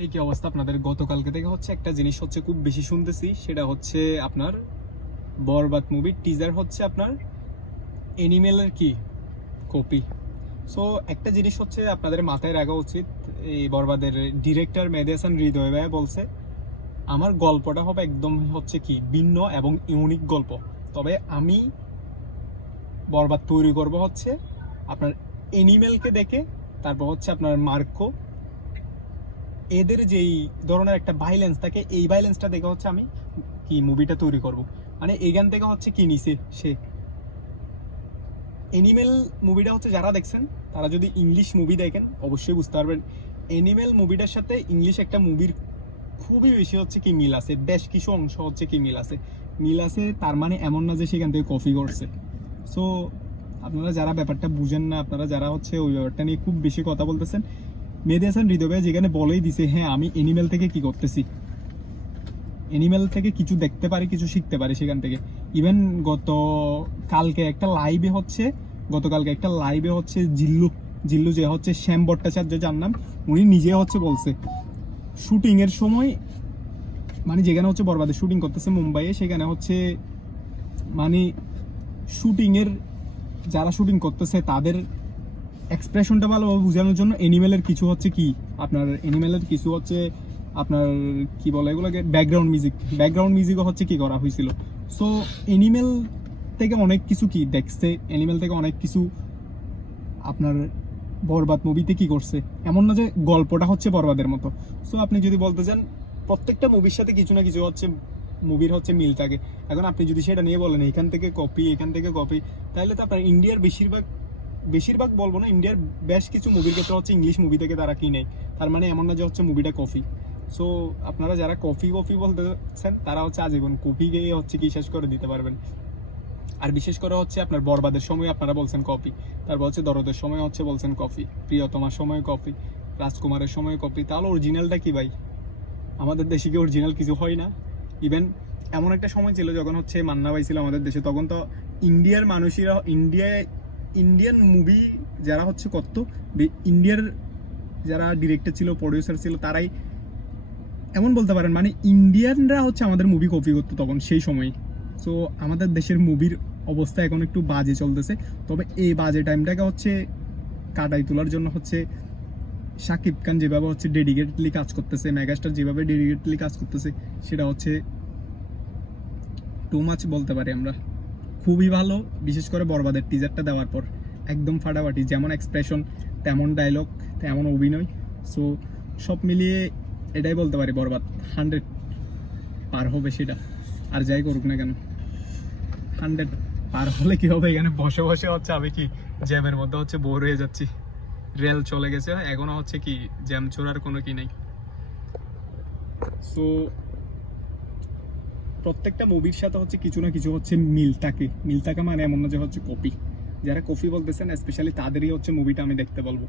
এই কি অবস্থা আপনাদের? গতকালকে থেকে হচ্ছে একটা জিনিস হচ্ছে খুব বেশি শুনতেছি, সেটা হচ্ছে আপনার বরবাদ মুভির টিজার হচ্ছে আপনার এনিমেলের কি কপি। সো একটা জিনিস হচ্ছে আপনাদের মাথায় রাখা উচিত, এই বরবাদের ডিরেক্টর মেহেদী হাসান হৃদয় ভাই বলছে আমার গল্পটা হবে একদম হচ্ছে কি ভিন্ন এবং ইউনিক গল্প। তবে আমি বরবাদ তৈরি করব হচ্ছে আপনার এনিমেলকে দেখে, তারপর হচ্ছে আপনার মার্কো, এদের যেই ধরনের একটা ভাইলেন্স থাকে এই ভাইলেন্সটা দেখে হচ্ছে আমি কি মুভিটা তৈরি করব। মানে এইখান থেকে হচ্ছে কি নিছে সে। এনিমেল মুভিটা হচ্ছে যারা দেখছেন তারা যদি ইংলিশ মুভি দেখেন অবশ্যই বুঝতে পারবেন এনিমেল মুভিটার সাথে ইংলিশ একটা মুভির খুবই বেশি হচ্ছে কি মিল আছে, বেশ কিছু অংশ হচ্ছে কি মিল আছে। তার মানে এমন না যে সেখান থেকে কপি করছে। সো আপনারা যারা ব্যাপারটা বুঝেন না, আপনারা যারা হচ্ছে ওই ব্যাপারটা নিয়ে খুব বেশি কথা বলতেছেন, মেহেদী হাসান হৃদয় ভাই যেখানে বলেই দিছে হ্যাঁ আমি এনিমেল থেকে কি করতেছি, এনিমেল থেকে কিছু দেখতে পারি, কিছু শিখতে পারি সেখান থেকে। ইভেন গতকালকে একটা লাইভে হচ্ছে জিল্লু জিল্লু যে হচ্ছে শ্যাম ভট্টাচার্য যার নাম, উনি নিজে হচ্ছে বলছে শুটিং এর সময়, মানে যেখানে হচ্ছে বরবাদের শুটিং করতেছে মুম্বাইয়ে, সেখানে হচ্ছে মানে শুটিং এর যারা শুটিং করতেছে তাদের এক্সপ্রেশনটা ভালোভাবে বোঝানোর জন্য এনিমেলের কিছু হচ্ছে আপনার কি বলে এগুলোকে ব্যাকগ্রাউন্ড মিউজিকও হচ্ছে কি করা হয়েছিল। সো এনিমেল থেকে অনেক কিছু কি দেখছে, এনিমেল থেকে অনেক কিছু আপনার বরবাদ মুভিতে কি করছে। এমন না যে গল্পটা হচ্ছে বরবাদের মতো। সো আপনি যদি বলতে চান প্রত্যেকটা মুভির সাথে কিছু না কিছু হচ্ছে মুভির হচ্ছে মিল থাকে। এখন আপনি যদি সেটা নিয়ে বলেন এখান থেকে কপি, তাহলে তো আপনার ইন্ডিয়ার বেশিরভাগ বলবো না, ইন্ডিয়ার বেশ কিছু মুভির ক্ষেত্রে হচ্ছে ইংলিশ মুভি থেকে তারা কি নেয়। তার মানে এমন না যে হচ্ছে মুভিটা কফি। সো আপনারা যারা কফি বলতেছেন তারা হচ্ছে আজীবন কফি গিয়ে হচ্ছে কি শেষ করে দিতে পারবেন। আর বিশেষ করে হচ্ছে আপনার বরবাদের সময় আপনারা বলছেন কপি, তারপর হচ্ছে দরদের সময় হচ্ছে বলছেন কপি, প্রিয়তমার সময় কপি, রাজকুমারের সময় কপি। তাহলে অরিজিনালটা কি ভাই? আমাদের দেশে কি অরিজিনাল কিছু হয় না? ইভেন এমন একটা সময় ছিল যখন হচ্ছে মান্না ভাই ছিল আমাদের দেশে, তখন তো ইন্ডিয়ার মানুষেরা ইন্ডিয়ান মুভি যারা হচ্ছে করতো, ইন্ডিয়ার যারা ডিরেক্টর ছিল, প্রডিউসার ছিল, তারাই এমন বলতে পারেন মানে ইন্ডিয়ানরা হচ্ছে আমাদের মুভি কপি করতো তখন সেই সময়। সো আমাদের দেশের মুভির অবস্থা এখন একটু বাজে চলতেছে। তবে এই বাজে টাইমটাকে হচ্ছে কাটাই তোলার জন্য হচ্ছে শাকিব খান যেভাবে হচ্ছে ডেডিকেটলি কাজ করতেছে, মেগাস্টার যেভাবে ডেডিকেটলি কাজ করতেছে, সেটা হচ্ছে টু মাচ বলতে পারি আমরা। খুবই ভালো, বিশেষ করে বরবাদের টিজারটা দেওয়ার পর একদম ফাটাফাটি, যেমন এক্সপ্রেশন তেমন ডায়লগ তেমন অভিনয়। সো সব মিলিয়ে এটাই বলতে পারি বরবাদ 100 পার হবে সেটা। আর যাই করুক না কেন 100 পার হলে কি হবে, এখানে বসে বসে হচ্ছে আমি কি জ্যামের মধ্যে হচ্ছে বোর হয়ে যাচ্ছি। রেল চলে গেছে, এখনো হচ্ছে কি জ্যাম ছোড়ার কোনো কি নেই। সো প্রত্যেকটা মুভির সাথে হচ্ছে কিছু না কিছু হচ্ছে মিল থাকে মানে এমন না যে হচ্ছে কপি। যারা কপি বলতেছেন স্পেশালি তাদেরই হচ্ছে মুভিটা আমি দেখতে বলবো।